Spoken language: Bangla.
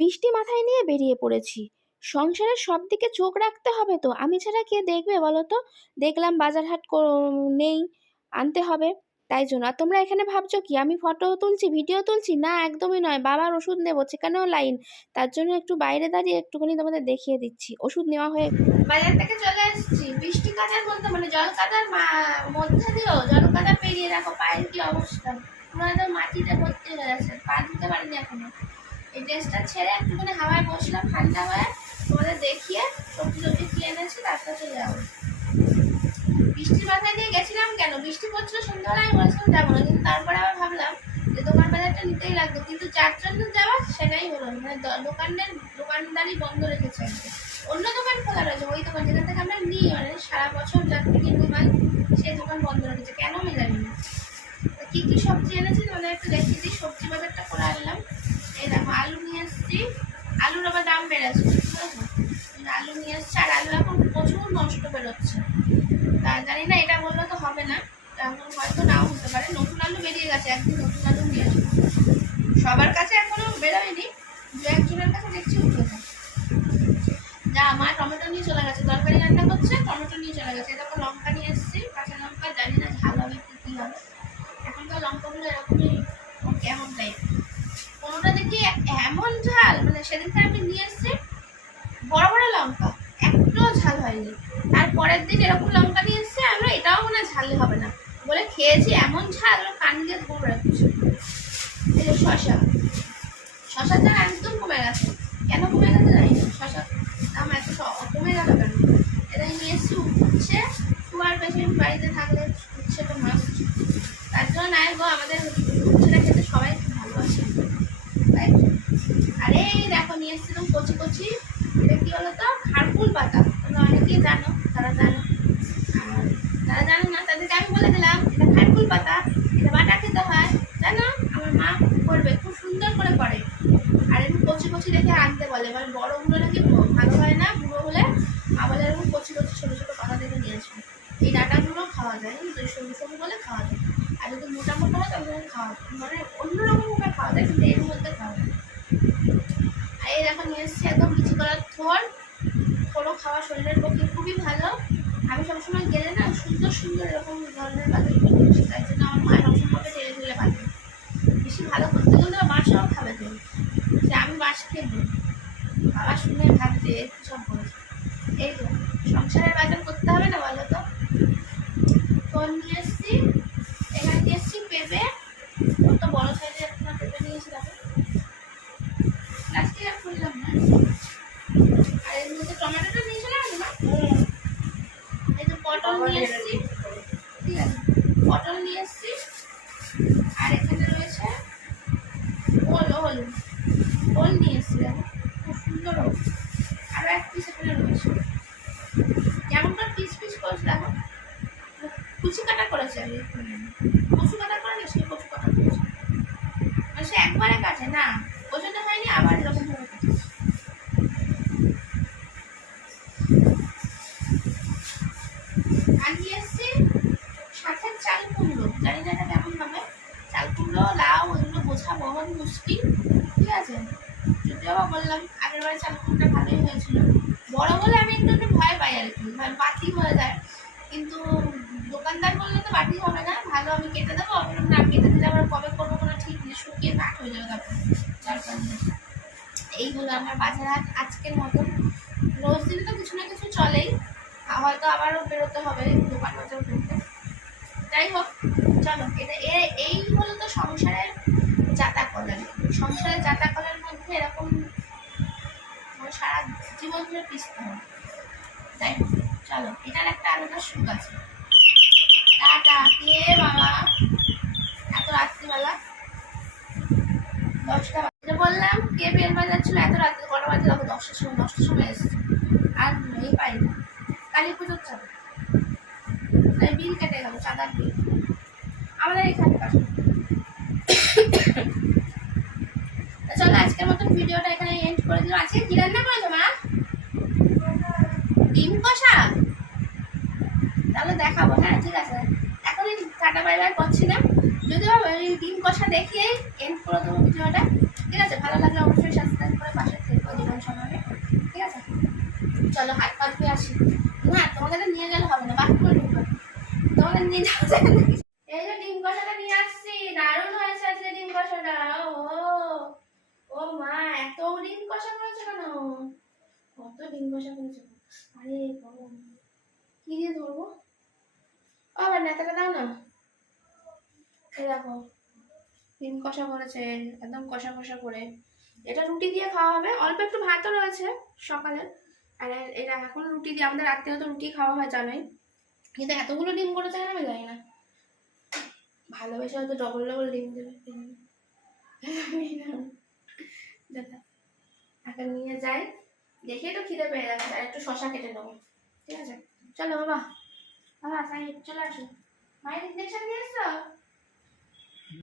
বৃষ্টি মাথায় নিয়ে বেরিয়ে পড়েছি। সংসারের সব দিকে চোখ রাখতে হবে তো। আমি ছাড়া কে দেখবে বলো তো? দেখলাম বাজার হাট নেই, আনতে হবে। তাই জন্য। আর তোমরা এখানে ভাবছ কি? আমি ফটো তুলছি, ভিডিও তুলছি? না, একদমই নয়। বাবার ওষুধ নেব, সেখানেও লাইন। তার জন্য একটু বাইরে দাঁড়িয়ে একটুখানি তোমাদের দেখিয়ে দিচ্ছি। ওষুধ নেওয়া হয়ে বাজার থেকে চলে এসেছি। বৃষ্টি কাদার মধ্যে মানে জল কাদার মধ্যে দিয়েও জল কাদা পেরিয়ে দেখো, পায়ের কি অবস্থা। পুরো মাটিতে ভর্তি হয়ে গেছে পা দিতে পারিনি এখনও। এই ড্রেসটা ছেড়ে একটুখানি হাওয়ায় বসলাম, ঠান্ডা হয়ে। তোমাদের দেখিয়ে সবজি সবজি কিনে এনেছি, তারপর চলে যাব। বৃষ্টির মাথায় দিয়ে গেছিলাম কেন? বৃষ্টি পড়ছিল সন্ধ্যাবেলা আমি বলেছিলাম যাব না। কিন্তু তারপরে আবার ভাবলাম যে দোকান বাজারটা নিতেই লাগবে। কিন্তু যার জন্য যাওয়া সেটাই হলো। মানে দোকানের দোকানদারি বন্ধ রেখেছে অন্য দোকান খোলা রয়েছে, ওই দোকান যেখান থেকে আমরা নিই মানে সারা বছর যার থেকে নিই মাল সেই দোকান বন্ধ রেখেছে। কেন আমি জানি না। কী কী সবজি এনেছি, তোমাদের একটু দেখিয়ে দিই। সবজি বাজারটা করে আনলাম। পারছ? আলু নিয়ে এসেছি, আর আলু এখন প্রচুর নষ্ট বেরোচ্ছে। তা জানি না, এটা বললে তো হবে না। এখন হয়তো নাও হতে পারে। নতুন আলু বেরিয়ে গেছে, একদিন নতুন আলু নিয়ে আসব। সবার কাছে এখনও বেরোয়নি, দু একজনের কাছে দেখছি উঠেছে যা, মা টমেটো নিয়ে চলে গেছে। তরকারি রান্না করছে, টমেটো নিয়ে চলে গেছে। তারপর লঙ্কা নিয়ে এসেছি, কাঁচা লঙ্কা, জানি না ঝাল হবে কি, কী হবে। এখনকার লঙ্কাগুলো এরকমই কেমন টাইপ কোনোটা দেখি এমন সেদিনকে আমি নিয়ে এসেছি বড় বড় লঙ্কা। একটুও ঝাল হয়নি। তার পরের দিন এরকম লঙ্কা নিয়ে এসেছে, আমরা এটাও মনে ঝালে হবে না। বলে খেয়েছি এমন ঝাল কান দিয়ে ধরে রাখছে। শশা শশার দাম একদম কমে গেছে। কেন কমে গেছে জানি না। শশা দাম এত কমে গেল কেন? এটা নিয়ে এসেছি উচ্ছে। সুগার পেশেন্ট বাড়িতে থাকলে উচ্ছে তো মাছ তার জন্য নাই গো, আমাদের উচ্ছেটা খেতে সবাই খুব ভালোবাসে তাই আরে এই দেখো নিয়ে এসেছিলাম কচি কচি, এটা কি হলো তো খারকুল পাতা। তোমরা অনেকেই জানো, তারা জানো। আর যারা জানো না, তাদেরকে আমি বলে দিলাম, এটা খারকুল পাতা, এটা বাটা খেতে হয়। জানো? আমার মা করবে, খুব সুন্দর করে করে। আর এরকম কচি কচি রেখে আনতে বলে মানে বড়গুলো নাকি ভালো হয় না, বুড়ো হলে আবার এরকম কচি কচি ছোটো ছোটো পাতা থেকে নিয়ে আসবে। এই ডাটাগুলো খাওয়া যায়, এই সরু সরু বলে খাওয়া যায়। আর যদি মোটা মোটা হয়, তাহলে খাওয়া মানে অন্যরকম খাওয়া যায়, কিন্তু এর মধ্যে খাওয়া যায় এই দেখো, নিয়ে এসেছি একদম লিচি করার থোর। থোড়ও খাওয়া শরীরের পক্ষে খুবই ভালো। আমি সবসময় গেলে না সুন্দর সুন্দর এরকম ধরনের বাজার করে নিয়ে তাই জন্য আমার মায়ের সবসময় টেনে ঢেলে বাঁধে। বেশি ভালো করতে গেলে বাসাও খাবে তো। যে আমি বাস খেয়ে বাবা শুনে ভাবছে সব বলেছে। এই তো, সংসারের বাজার করতে হবে না বলো তো? ফোন নিয়ে এসেছি, এখানে নিয়ে এসেছি পেঁপে কত বড় সাইজের একটা পেঁপে নিয়েছি দেখো প্লাস্টিক আর খুললাম না আর এর মধ্যে টমেটোটা নিয়েছিলাম না এই তো পটল নিয়ে এসেছি ঠিক আছে পটল নিয়ে এসেছি আর এখানে রয়েছে ওল ওল ওল নিয়ে এসেছি দেখো খুব সুন্দর ওল আরও এক পিস এখানে রয়েছে কেমন করে পিস পিস করেছে দেখো কুচি কাটা করেছে? কচু কাটা করে না কচু কাটা করেছে। মানে একবারে কাটে না ওজনে হয়নি, আবার এরকম ভাবে কাটেছে। সাথে চাল কুমড়ো। জানি না কেমন হবে। চাল কুমড়ো, লাউ, এগুলো বোঝা বহুত মুশকিল। ঠিক আছে? যদিও বা বললাম, আগের চাল কুমড়োটা ভালোই হয়েছিল। বড় বলে আমি একটু ভয় পাই আর কি। মানে বাতি হয়ে যায়। কিন্তু দোকানদার বললে তো বাতি হবে না ভালো আমি কেটে দেবো বললাম, না কেটে দিলে আবার কবে করব কোনো ঠিক নেই শুকিয়ে কাঠ হয়ে যাবে তারপর যার কারণে। এই হলো আমার বাজার হাট আজকের মতন। রোজ দিনে তো কিছু না কিছু চলেই হয়তো আবারও বেরোতে হবে দোকান বাজার করতে। যাই হোক চলো এটা এ- এই হলো তো সংসারের জাতা কলার সংসারের জাতা কলার মধ্যে এরকম সারা জীবন ধরে পিসতে হবে। হোক চলো এটার একটা আলাদা সুখ আছে। বাবা এত রাত্রিবেলা। দশটা বললাম, কে এত কটা বাজে? দশটার সময় দশটার সময় এসেছে। আর কালী পুজোর বিল কেটে গেল বিল। আমাদের চলো, আজকের মতন ভিডিওটা এখানে এন্ড করে দিলাম। আজকে কি রান্না করেছ, মা? ডিম কষা? তাহলে দেখাবো হ্যাঁ ঠিক আছে। এখন এই টাটা বাই বাই করছি না। যদিও ওই ডিম কষা দেখিয়েই এন্ড করে দেবো ভিডিওটা। ঠিক আছে? ভালো লাগলে অবশ্যই সাবস্ক্রাইব করে পাশে চলো, হাত পা ধুয়ে আসি। না, তোমাকে তো নিয়ে গেলে হবে না, বাথরুমে ঢুকবে। তোমাকে নিয়ে যাওয়া না। এই যে ডিম কষাটা নিয়ে আসছি, দারুণ হয়েছে আজকে ডিম কষাটা। ও ও মা, এত ডিম কষা করেছে কেন? কত ডিম কষা করেছে? আরে কি দিয়ে ধরবো? আবার নেতাটা দাও না। এই দেখো, ডিম কষা করেছে একদম কষা কষা করে। এটা রুটি দিয়ে খাওয়া হবে। অল্প একটু ভাতও রয়েছে সকালে। আর এটা এখন রুটি দিয়ে আমাদের রাত্রেও তো রুটি খাওয়া হয়, জানোই। কিন্তু এতগুলো ডিম কেন আমি জানি না। ভালোবেসে হয়তো ডবল ডবল ডিম দেবে দাদা এখন নিয়ে যাই। দেখে তো খিদে পেয়ে যাচ্ছে। আর একটু শশা কেটে নেব। ঠিক আছে? চলো বাবা। বাবা সাই চলে আসো। মায়ের ইঞ্জেকশন দিয়ে এসছো